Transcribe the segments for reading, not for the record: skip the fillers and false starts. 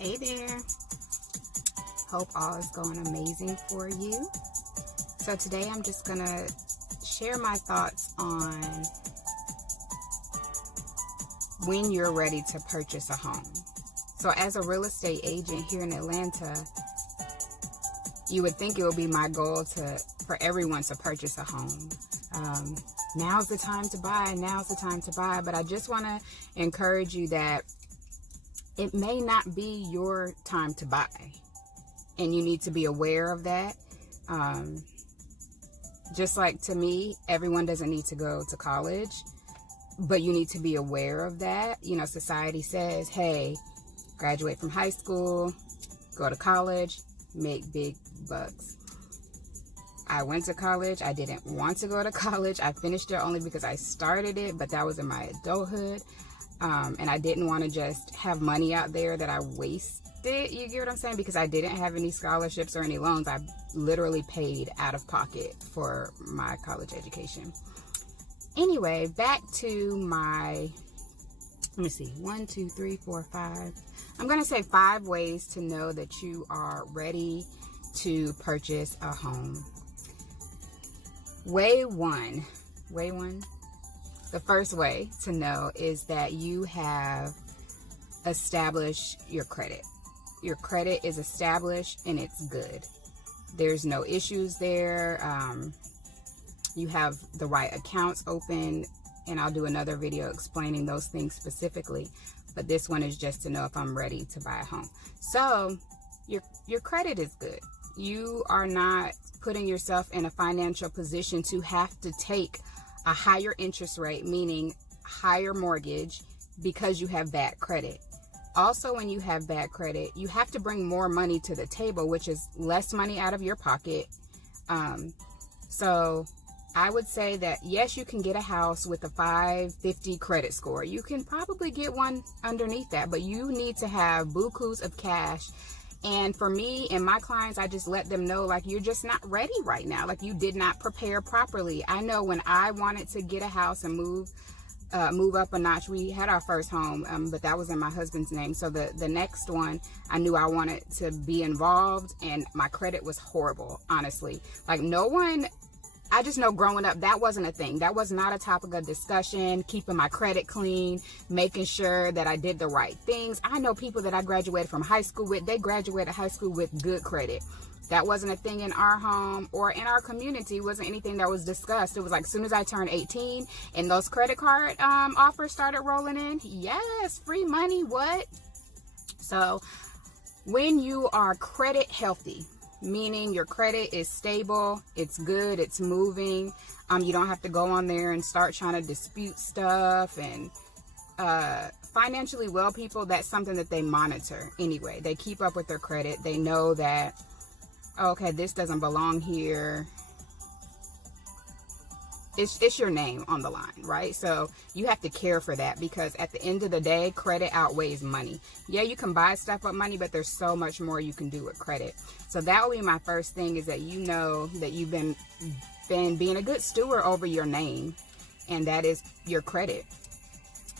Hey there, hope all is going amazing for you. So today I'm just gonna share my thoughts on when you're ready to purchase a home. So as a real estate agent here in Atlanta, you would think it would be my goal for everyone to purchase a home. Now's the time to buy, but I just want to encourage you that it may not be your time to buy, and you need to be aware of that. Just like, to me, everyone doesn't need to go to college, but you need to be aware of that. You know, society says, hey, graduate from high school, go to college, make big bucks. I went to college. I didn't want to go to college. I finished it only because I started it, but that was in my adulthood. And I didn't want to just have money out there that I wasted, you get what I'm saying? Because I didn't have any scholarships or any loans. I literally paid out of pocket for my college education. Anyway, back to my, let me see, 1, 2, 3, 4, 5. I'm going to say 5 ways to know that you are ready to purchase a home. Way one. The first way to know is that you have established your credit. Your credit is established and it's good. There's no issues there. You have the right accounts open, and I'll do another video explaining those things specifically. But this one is just to know if I'm ready to buy a home. So your credit is good. You are not putting yourself in a financial position to have to take a higher interest rate, meaning higher mortgage, because you have bad credit. Also, when you have bad credit, you have to bring more money to the table, which is less money out of your pocket. So I would say that, yes, you can get a house with a 550 credit score. You can probably get one underneath that, but you need to have bukus of cash. And for me and my clients, I just let them know, like, you're just not ready right now. Like, you did not prepare properly. I know when I wanted to get a house and move up a notch, we had our first home, but that was in my husband's name. So the next one, I knew I wanted to be involved, and my credit was horrible, honestly. Like, I just know growing up, that wasn't a thing. That was not a topic of discussion, keeping my credit clean, making sure that I did the right things. I know people that I graduated from high school with, they graduated high school with good credit. That wasn't a thing in our home or in our community. It wasn't anything that was discussed. It was like, as soon as I turned 18 and those credit card offers started rolling in, yes, free money, what? So when you are credit healthy, meaning your credit is stable, it's good, it's moving, you don't have to go on there and start trying to dispute stuff. And financially well people, that's something that they monitor anyway. They keep up with their credit. They know that, okay, this doesn't belong here. It's your name on the line, right? So you have to care for that, because at the end of the day, credit outweighs money. Yeah, you can buy stuff with money, but there's so much more you can do with credit. So that will be my first thing, is that you know that you've been being a good steward over your name, and that is your credit.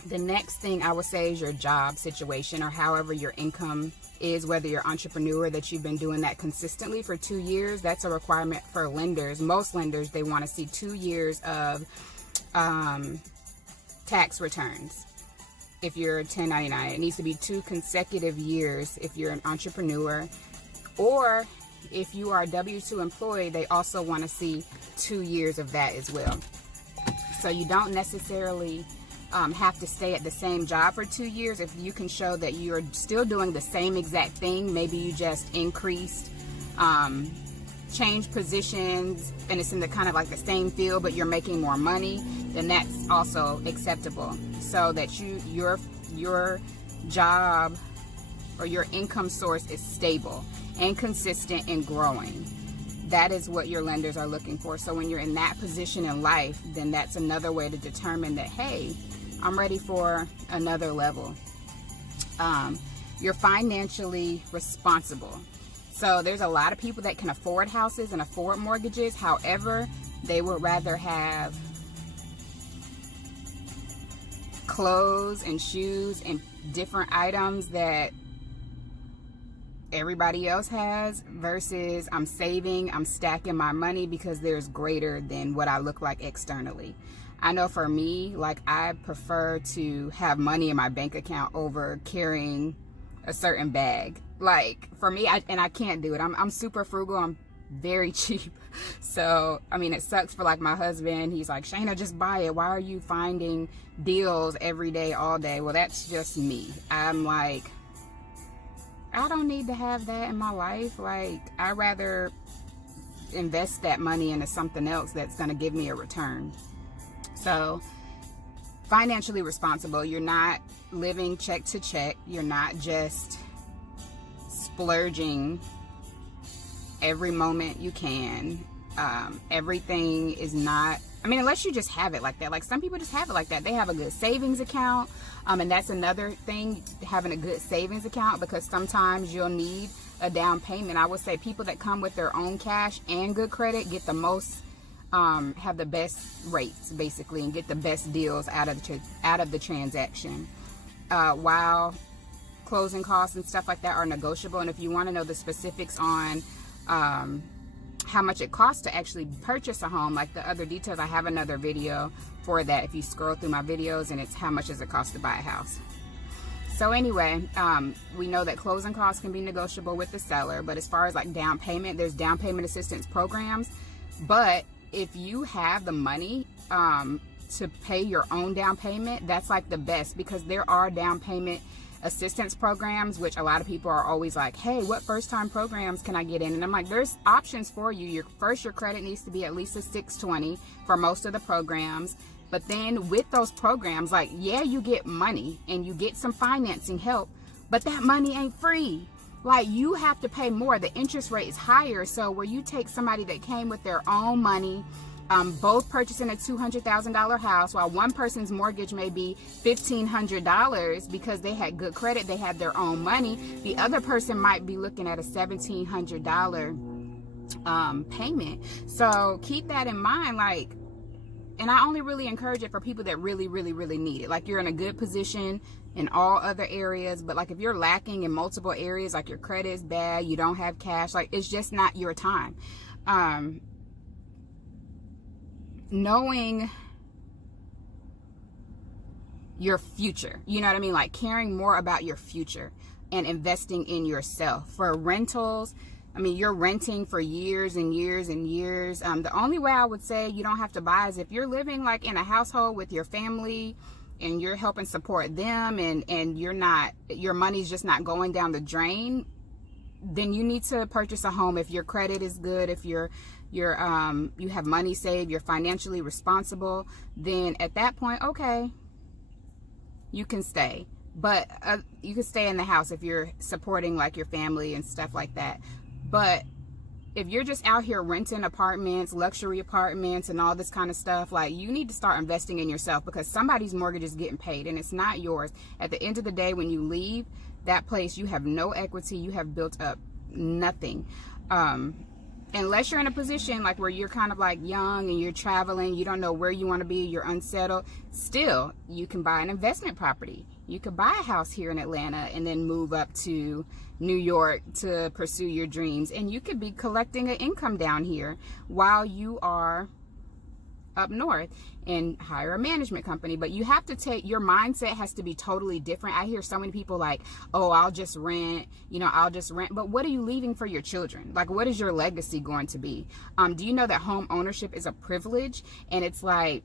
The next thing I would say is your job situation, or however your income is, whether you're an entrepreneur, that you've been doing that consistently for 2 years. That's a requirement for lenders. Most lenders, they want to see 2 years of tax returns. If you're a 1099, it needs to be 2 consecutive years if you're an entrepreneur. Or if you are a W-2 employee, they also want to see 2 years of that as well. So you don't necessarily have to stay at the same job for 2 years. If you can show that you're still doing the same exact thing, maybe you just increased, changed positions, and it's in the kind of like the same field, but you're making more money, then that's also acceptable. So that your job or your income source is stable and consistent and growing. That is what your lenders are looking for. So when you're in that position in life, then that's another way to determine that, hey, I'm ready for another level. You're financially responsible. So there's a lot of people that can afford houses and afford mortgages. However, they would rather have clothes and shoes and different items that everybody else has versus I'm saving, I'm stacking my money because there's greater than what I look like externally. I know for me, like, I prefer to have money in my bank account over carrying a certain bag. Like, for me, I can't do it. I'm super frugal. I'm very cheap. So, I mean, it sucks for like my husband. He's like, Shana, just buy it. Why are you finding deals every day, all day? Well, that's just me. I'm like, I don't need to have that in my life. Like, I'd rather invest that money into something else that's going to give me a return. So, financially responsible. You're not living check to check. You're not just splurging every moment you can. Everything is not, I mean, unless you just have it like that. Like, some people just have it like that. They have a good savings account. And that's another thing, having a good savings account, because sometimes you'll need a down payment. I would say people that come with their own cash and good credit get the most, have the best rates basically, and get the best deals out of the transaction. While closing costs and stuff like that are negotiable, and if you want to know the specifics on how much it costs to actually purchase a home, like the other details, I have another video for that. If you scroll through my videos, and it's how much does it cost to buy a house. So anyway, we know that closing costs can be negotiable with the seller, but as far as like down payment, there's down payment assistance programs. But if you have the money to pay your own down payment, that's like the best, because there are down payment assistance programs, which a lot of people are always like, hey, what first time programs can I get in? And I'm like, there's options for you. Your credit needs to be at least a 620 for most of the programs. But then with those programs, like, yeah, you get money and you get some financing help, but that money ain't free. Like, you have to pay more. The interest rate is higher. So where you take somebody that came with their own money, both purchasing a $200,000 house, while one person's mortgage may be $1,500 because they had good credit, they had their own money. The other person might be looking at a $1,700 payment. So keep that in mind. Like, and I only really encourage it for people that really, really, really need it. Like, you're in a good position in all other areas, but like if you're lacking in multiple areas, like your credit is bad, you don't have cash, like it's just not your time. Knowing your future, you know what I mean? Like, caring more about your future and investing in yourself. For rentals, I mean, you're renting for years and years and years. The only way I would say you don't have to buy is if you're living like in a household with your family and you're helping support them, and your money's just not going down the drain, then you need to purchase a home. If your credit is good, if you have money saved, you're financially responsible, then at that point, okay, you can stay. But you can stay in the house if you're supporting like your family and stuff like that. But if you're just out here renting apartments, luxury apartments, and all this kind of stuff, like, you need to start investing in yourself, because somebody's mortgage is getting paid and it's not yours. At the end of the day, when you leave that place, you have no equity, you have built up nothing. Unless you're in a position like where you're kind of like young and you're traveling, you don't know where you want to be, you're unsettled, still you can buy an investment property. You could buy a house here in Atlanta and then move up to New York to pursue your dreams, and you could be collecting an income down here while you are up north and hire a management company. But you have to take, your mindset has to be totally different. I hear so many people like, oh, I'll just rent, but what are you leaving for your children? Like, what is your legacy going to be? Do you know that home ownership is a privilege? And it's like,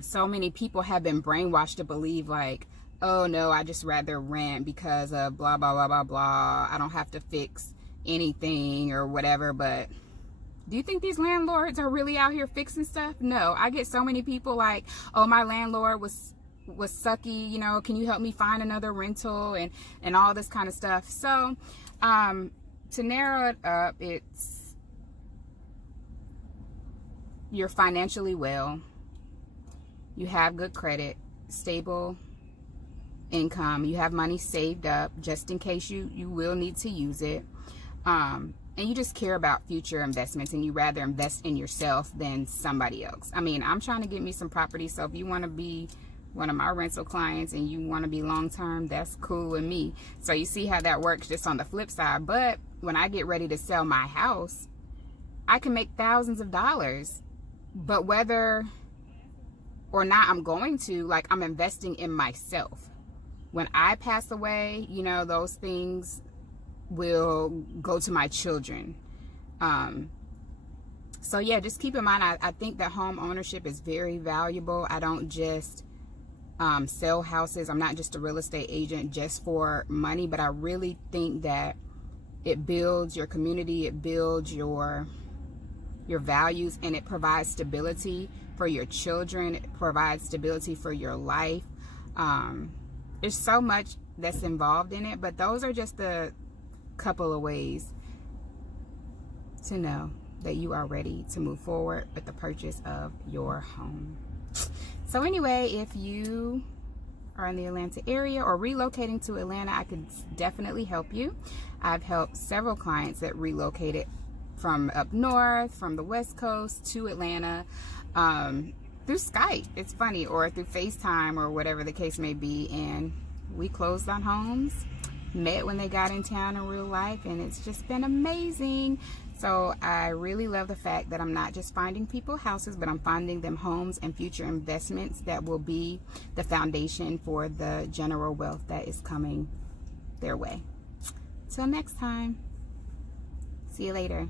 so many people have been brainwashed to believe like, oh no, I just rather rent because of blah, blah, blah, blah, blah. I don't have to fix anything or whatever. But do you think these landlords are really out here fixing stuff? No. I get so many people like, oh, my landlord was sucky, can you help me find another rental, and all this kind of stuff. So to narrow it up, it's you're financially well, you have good credit, stable income, you have money saved up just in case you will need to use it, and you just care about future investments, and you rather invest in yourself than somebody else. I mean, I'm trying to get me some property, so if you want to be one of my rental clients and you want to be long-term, that's cool with me. So you see how that works just on the flip side. But when I get ready to sell my house, I can make thousands of dollars. But whether or not I'm going to, like, I'm investing in myself. When I pass away, you know, those things will go to my children. So yeah, just keep in mind, I think that home ownership is very valuable. I don't just sell houses. I'm not just a real estate agent just for money, but I really think that it builds your community, it builds your values, and it provides stability for your children. It provides stability for your life. There's so much that's involved in it, but those are just a couple of ways to know that you are ready to move forward with the purchase of your home. So anyway, if you are in the Atlanta area or relocating to Atlanta, I could definitely help you. I've helped several clients that relocated from up north, from the West Coast to Atlanta, through Skype. It's funny, or through FaceTime, or whatever the case may be. And we closed on homes, met when they got in town in real life, and it's just been amazing. So I really love the fact that I'm not just finding people houses, but I'm finding them homes and future investments that will be the foundation for the general wealth that is coming their way. Till next time. See you later.